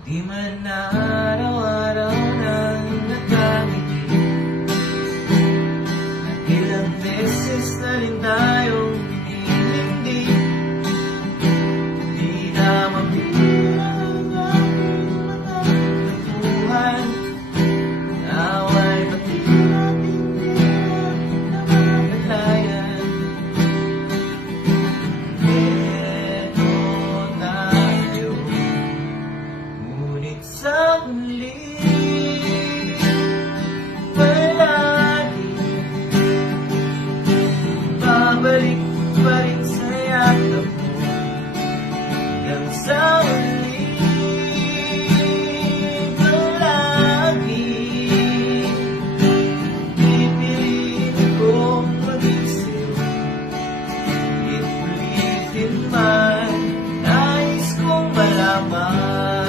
Di man araw-araw nang nagkangiti, at ilang beses na rin tayong hindi di na mabilang ang aking mga kwentuhan. Nawa'y pati at hindi na namamalayan. Meron tayo, ngunit sa huli palagi babalik pa rin sa yakap mo. Hanggang sa huli palagi pipiliin kong mag-isip. Ulit-ulitin man, nais kong malaman